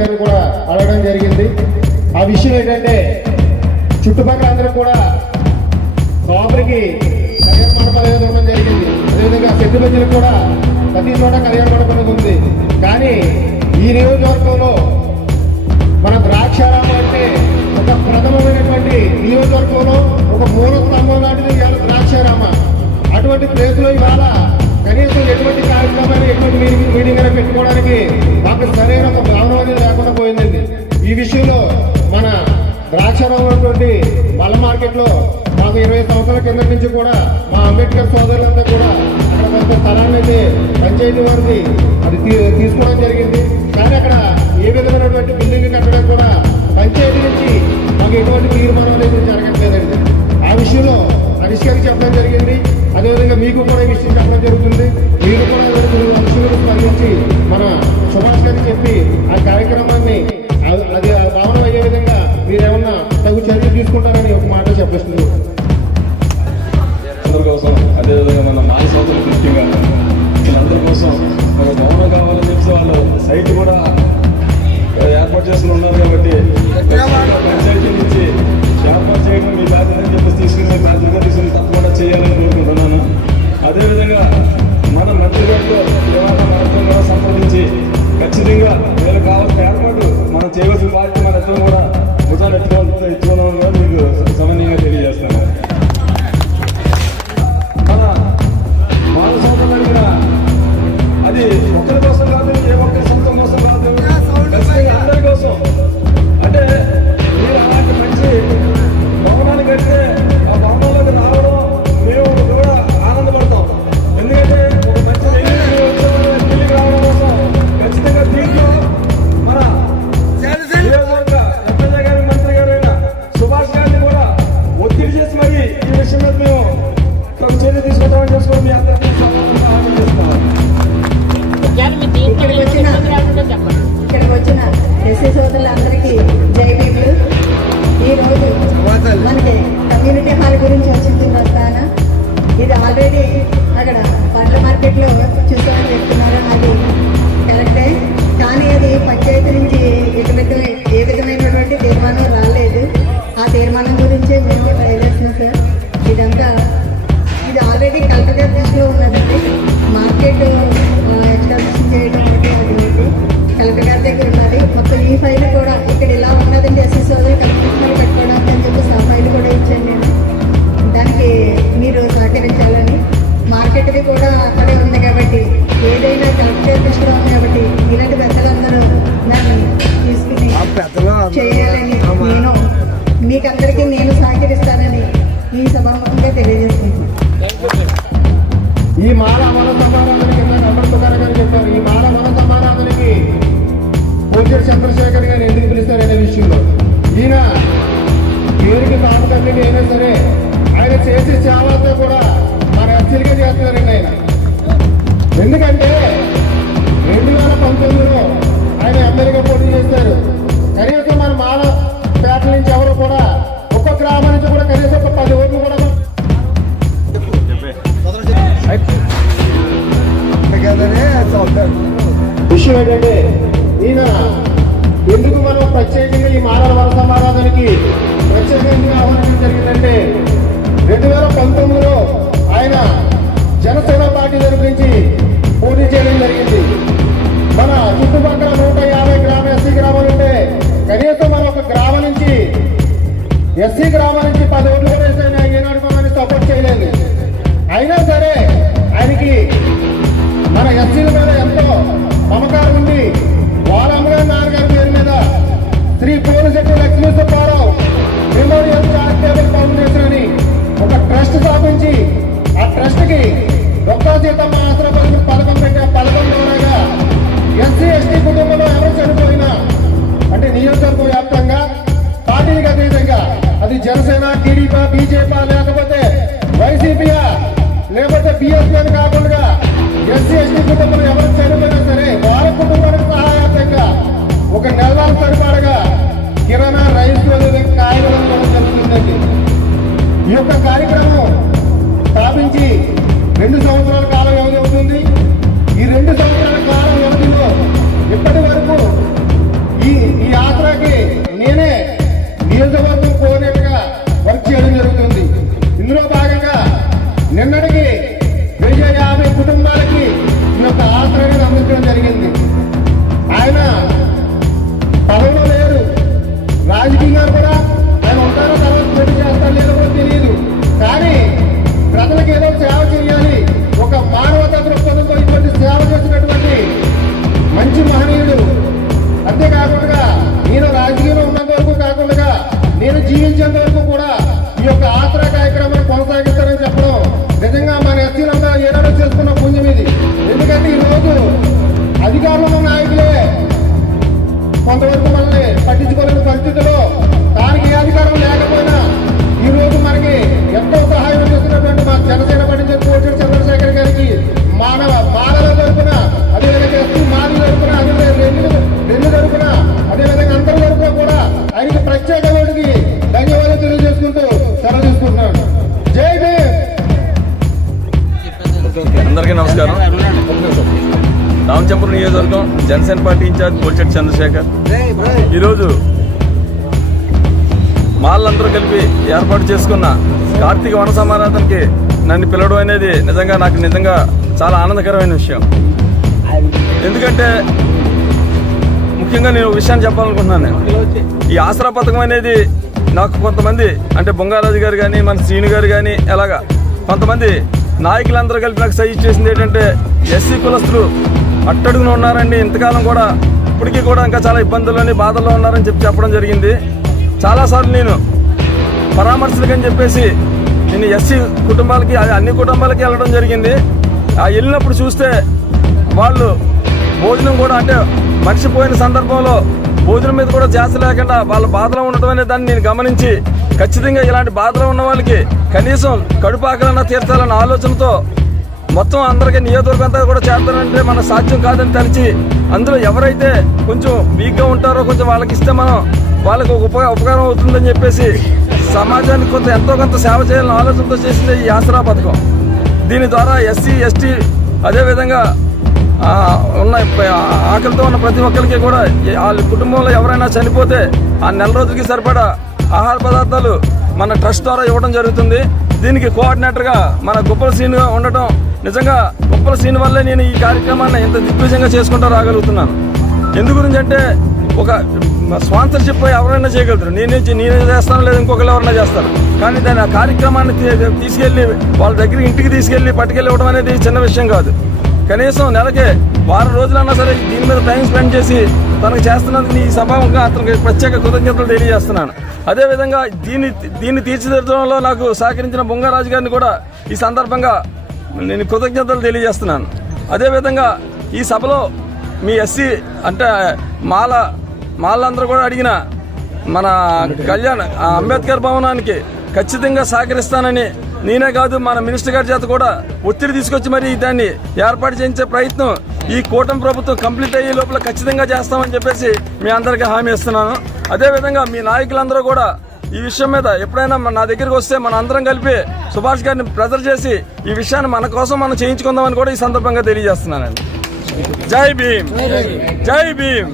గారిని కూడా అడగడం జరిగింది. ఆ విషయం ఏంటంటే చుట్టుపక్కల అందరూ కూడా బాబుకి కళ్యాణ మండపాలు ఇవ్వడం జరిగింది. అదేవిధంగా సెట్టుబజ్జలకు కూడా ప్రతి చోట కళ్యాణ మండపం ఉంది. కానీ ఈ నియోజకవర్గంలో మన ద్రాక్షారామం అంటే ఒక ప్రథమమైనటువంటి నియోజకవర్గంలో ఒక మూల స్తంభం లాంటిది ఇవాళ ద్రాక్షారామ. అటువంటి ప్లేస్లో ఇవాళ కనీసం ఎటువంటి కార్యక్రమాన్ని ఎటువంటి మీటింగ్ అయినా పెట్టుకోవడానికి మాకు సరైన ఒక భావన అనేది లేకుండా పోయిందండి. ఈ విషయంలో మన ద్రాక్షారామం ఉన్నటువంటి మల్ల మార్కెట్లో మాకు 20 సంవత్సరాల కింద నుంచి కూడా మా అంబేద్కర్ సోదరులంతా కూడా అక్కడ కొంత స్థలాన్ని అయితే పంచాయతీ వారికి అది తీసుకోవడం జరిగింది. కానీ అక్కడ ఏ విధమైనటువంటి బిల్డింగ్ కట్టడం కూడా పంచాయతీ నుంచి మాకు ఎటువంటి తీర్మానం అనేది జరగట్లేదండి. ఆ విషయంలో హరీష్ గారికి చెప్పడం జరిగింది. అదేవిధంగా మీకు కూడా ఈ విషయం చెప్పడం జరుగుతుంది. మీరు కూడా అంశాలను స్పందించి మన సుభాష్ గారికి చెప్పి ఆ కార్యక్రమాన్ని అది భావన అయ్యే విధంగా మీరేమన్నా తగు చర్యలు తీసుకుంటారని ఒక మాట చెప్పేస్తుంది. అందరి కోసం అదేవిధంగా మన మాజీ సోదరులు ముఖ్యంగా అందరి కోసం మన భవనం కావాలని చెప్పి వాళ్ళు సైట్ కూడా ఏర్పాటు చేసుకుని ఉన్నారు. కాబట్టి పంచాయతీ నుంచి ఏర్పాటు చేయడం మీ బాధ్యత అని చెప్పేసి తీసుకుని బాధ్యతగా తీసుకుని తప్పకుండా చేయాలని కోరుకుంటున్నాను. అదేవిధంగా మన మంత్రి గారితో ఏమైనా కూడా సంప్రదించి ఖచ్చితంగా వీళ్ళకి కావాల్సిన ఏర్పాటు మనం చేయవలసిన బాధ్యత మన ఇద్దరం కూడా భుజాలు ఎత్తుకోవాలని మీకు సమన్వయంగా తెలియజేస్తాను. మన మానవ సోదరులు అడిగిన అది ఒక్కరి కోసం కాదు, ఏ ఒక్కరి సొంతం కోసం కాదు, ఖచ్చితంగా అందరి కోసం. అంటే మీరు అలాంటి మంచి భవనాన్ని కడితే ఆ భవనంలోకి రావడం మేము కూడా ఆనందపడతాం. ఎందుకంటే ఒక మంచి పెళ్లికి రావడం కోసం ఖచ్చితంగా దీంట్లో మన నియోజకవర్గ ఎమ్మెల్యే గారి మంత్రి గారు అయిన సుభాష్ గారిని కూడా ఒత్తిడి చేసి మరి ఈ విషయం మీద మేము చర్య తీసుకుంటామని చేసుకొని మీ అందరికీ హామీ చేస్తున్నాం. ఇక్కడికి వచ్చిన ఎస్సీ సోదరులందరికీ జై భీములు. ఈరోజు మనకి కమ్యూనిటీ హాల్ గురించి వచ్చిన వస్తాను. ఇది ఆల్రెడీ అక్కడ పండ్ల మార్కెట్లో చూసామని చెప్తున్నారు. అది కరెక్టే, కానీ అది పంచాయతీ నుంచి ఏ విధమైనటువంటి తీర్మానం రాలేదు. ఆ తీర్మానం గురించే మేము ట్రై చేస్తున్నాం సార్. ఇది ఆల్రెడీ కలెక్టర్ గారి దృష్టిలో ఉన్నదండి. మార్కెట్ ఎస్టాబ్లిష్ చేయడం అంటే అది కలెక్టర్ గారి దగ్గర ఉన్నది. మొత్తం ఈ ఫైల్ కూడా ఇక్కడ ఇలా ఉన్నదండి. ఎస్సీ సోదరు కమిషనర్ పెట్టుకోవడానికి అని చెప్పేసి ఆ ఫైల్ కూడా ఇచ్చాను నేను. దానికి మీరు సహకరించాలని. మార్కెట్ది కూడా అక్కడే ఉంది కాబట్టి ఏదైనా కలెక్టర్ దృష్టిలో ఉంది కాబట్టి ఇలాంటి పెద్దలందరూ దాన్ని తీసుకుని చేయాలని నేను మీకందరికీ నేను సహకరిస్తానని ఈ సభాముఖంగా తెలియజేస్తున్నాను. ఈ మాల మన సమారాధన కింద అమృతకర గారు చెప్పారు. ఈ మాల మన సమారాధనకి పూజ్యుడు చంద్రశేఖర్ గారు ఎందుకు పిలుస్తారనే విషయంలో ఈయన పేరుకి తాపకర్ణి అయినా సరే ఆయన చేసే సేవలతో కూడా మన ఎస్సీలుగా చేస్తున్నారండి ఆయన. ఎందుకంటే 2019లో ఆయన ఎమ్మెల్యేగా పోటీ చేస్తారు. కనీసం మన మాల పేట నుంచి ఎవరు కూడా ఒక్క గ్రామం నుంచి కూడా కనీసం ఒక 10 ఓట్లు కూడా విషయం ఏంటంటే ఈయన ఎందుకు మనం ప్రత్యేకంగా ఈ మానవ వర సమారాధనకి ప్రత్యేకంగా ఆహ్వానించడం జరిగిందంటే 2019లో ఆయన జనసేన పార్టీ తరఫు పోటీ చేయడం జరిగింది. మన చుట్టుపక్కల 150 గ్రామ ఎస్సీ గ్రామాలు ఉంటే కనీసం మన ఒక గ్రామం నుంచి ఎస్సీ గ్రామం నుంచి 10 ఓట్లు కూడా వేసైనా ఏనాడు మనల్ని సపోర్ట్ చేయలేదు. అయినా సరే ఆయనకి మన ఎస్సీల మీద ఎంతో మమకారం ఉంది. వాళ్ళ అమ్మగారి నాన్నగారి పేరు మీద Shri Polisetty Lakshmi Subbarao memorial charitable foundation అని ఒక ట్రస్ట్ స్థాపించి ఆ ట్రస్ట్కి ఒక్క జీతం ఆసరా పథకం పెట్టే పథకం ద్వారాగా ఎస్సీ ఎస్టీ కుటుంబంలో ఎవరు చనిపోయినా అంటే నియోజకవర్గ వ్యాప్తంగా పార్టీలకు అతీతంగా అది జనసేన, టీడీపీ, బీజేపీ లేకపోతే వైసీపీయా లేకపోతే బిఎస్పీ అని కాకుండా ఎస్సీ ఎస్టీ కుటుంబంలో ఎవరు చనిపోయినా సరే వాళ్ళ కుటుంబానికి సహాయార్థంగా ఒక నెల సరిపడగా కిరాణా రైస్ కాయలు జరుగుతుందండి. ఈ యొక్క కార్యక్రమం స్థాపించి 2 సంవత్సరాల కాలం వ్యవధి అవుతుంది. ఈ 2 సంవత్సరాల కాలం వ్యవధిలో ఇప్పటి వరకు ఈ కాకుండా నేను రాజకీయంలో ఉన్నంత వరకు కాకుండా నేను జీవించేంత వరకు కూడా ఈ యొక్క ఆసరా కార్యక్రమాన్ని కొనసాగిస్తానని చెప్పడం నిజంగా మన ఎస్సీలంతా ఏనాడో చేసుకున్న పుణ్యం ఇది. ఎందుకంటే ఈ రోజు అధికారంలో ఉన్న నాయకులే కొంతవరకు మనల్ని పట్టించుకోలేని పరిస్థితిలో దానికి ఏ అధికారం లేకపోయినా ఈ రోజు మనకి ఎంతో సహాయం చేస్తున్నటువంటి మా జనసేన పార్టీ కోటూరు చంద్రశేఖర్ గారికి మాలల తరపున అదేవిధంగా ఎస్సీ మాలల తరపున అదేవిధంగా రెండు తరపున అదేవిధంగా అందరి తరపున కూడా ఆయనకి ప్రత్యేక ఓటుకి ధన్యవాదాలు తెలియజేసుకుంటూ సెలవు తీసుకుంటున్నాను. జై భీమ్. అందరికీ నమస్కారం. రామచంద్రపురం నియోజకవర్గం జనసేన పార్టీ ఇన్ఛార్జ్ పోల్చెట్టి చంద్రశేఖర్. ఈరోజు మాలందరూ కలిపి ఏర్పాటు చేసుకున్న కార్తీక వన సమారాధనకి నన్ను పిలవడం అనేది నాకు చాలా ఆనందకరమైన విషయం. ఎందుకంటే ముఖ్యంగా నేను ఒక విషయాన్ని చెప్పాలనుకుంటున్నాను. ఈ ఆసరా పథకం అనేది నాకు కొంతమంది అంటే బొంగారాజు గారు కానీ మన శ్రీను గారు కానీ అలాగా కొంతమంది నాయకులందరూ కలిపి నాకు సజెస్ట్ చేసింది ఏంటంటే ఎస్సీ కులస్తులు అట్టడుగున ఉన్నారండి, ఇంతకాలం కూడా ఇప్పటికీ కూడా ఇంకా చాలా ఇబ్బందుల్లోని బాధల్లో ఉన్నారని చెప్పడం జరిగింది. చాలాసార్లు నేను పరామర్శలకని చెప్పేసి నేను ఎస్సీ కుటుంబాలకి అన్ని కుటుంబాలకి వెళ్ళడం జరిగింది. వెళ్ళినప్పుడు చూస్తే వాళ్ళు భోజనం కూడా అంటే మనిషి పోయిన సందర్భంలో భోజనం మీద కూడా ధ్యాస లేకుండా వాళ్ళ బాధలో ఉండటం అనే దాన్ని నేను గమనించి ఖచ్చితంగా ఇలాంటి బాధలో ఉన్న వాళ్ళకి కనీసం కడుపు ఆకలన్నా తీర్చాలన్న ఆలోచనతో మొత్తం అందరికీ నియోజకవర్గం అంతా కూడా చేస్తానంటే మన సాధ్యం కాదని తలిచి అందులో ఎవరైతే కొంచెం వీక్గా ఉంటారో కొంచెం వాళ్ళకి ఇస్తే మనం వాళ్ళకి ఒక ఉపకారం అవుతుందని చెప్పేసి సమాజానికి ఎంతో కొంత సేవ చేయాలని ఆలోచనతో చేసింది ఈ ఆసరా పథకం. దీని ద్వారా ఎస్సీ ఎస్టీ అదేవిధంగా ఉన్న ఆకలితో ఉన్న ప్రతి ఒక్కరికి కూడా వాళ్ళ కుటుంబంలో ఎవరైనా చనిపోతే ఆ నెల రోజులకి సరిపడా ఆహార పదార్థాలు మన ట్రస్ట్ ద్వారా ఇవ్వడం జరుగుతుంది. దీనికి కోఆర్డినేటర్గా మన గుప్పల శ్రీను ఉండటం నిజంగా గుప్పల శ్రీను వల్లే నేను ఈ కార్యక్రమాన్ని ఇంత దిగ్విజయంగా చేసుకుంటూ రాగలుగుతున్నాను. ఎందు గురించి అంటే ఒక స్పాన్సర్షిప్ ఎవరైనా చేయగలుగుతారు, నేనే చేస్తాను లేదా ఇంకొకరు ఎవరైనా చేస్తారు. కానీ దాని ఆ కార్యక్రమాన్ని తీసుకెళ్లి వాళ్ళ దగ్గర ఇంటికి తీసుకెళ్లి పట్టుకెళ్ళి ఇవ్వడం అనేది చిన్న విషయం కాదు. కనీసం నెలకే వారం రోజులన్నా సరే దీని మీద టైం స్పెండ్ చేసి తనకు చేస్తున్నందుకు ఈ సభాముఖంగా అతనికి ప్రత్యేక కృతజ్ఞతలు తెలియజేస్తున్నాను. అదేవిధంగా దీన్ని తీర్చిదిద్దడంలో నాకు సహకరించిన బొంగారాజు గారిని కూడా ఈ సందర్భంగా నేను కృతజ్ఞతలు తెలియజేస్తున్నాను. అదేవిధంగా ఈ సభలో మీ ఎస్సీ అంటే మాలందరూ కూడా అడిగిన మన అంబేద్కర్ భవనానికి ఖచ్చితంగా సహకరిస్తానని నేనే కాదు మన మినిస్టర్ గారి చేత కూడా ఒత్తిడి తీసుకొచ్చి మరి దాన్ని ఏర్పాటు చేయించే ప్రయత్నం ఈ కూటమి ప్రభుత్వం కంప్లీట్ అయ్యే లోపల ఖచ్చితంగా చేస్తామని చెప్పేసి మీ అందరికీ హామీ ఇస్తున్నాను. అదేవిధంగా మీ నాయకులందరూ కూడా ఈ విషయం మీద ఎప్పుడైనా నా దగ్గరికి వస్తే మన అందరం కలిపి సుభాష్ గారిని ప్రెజర్ చేసి ఈ విషయాన్ని మన కోసం మనం చేయించుకుందామని కూడా ఈ సందర్భంగా తెలియజేస్తున్నానండి. జై భీమ్, జై భీమ్.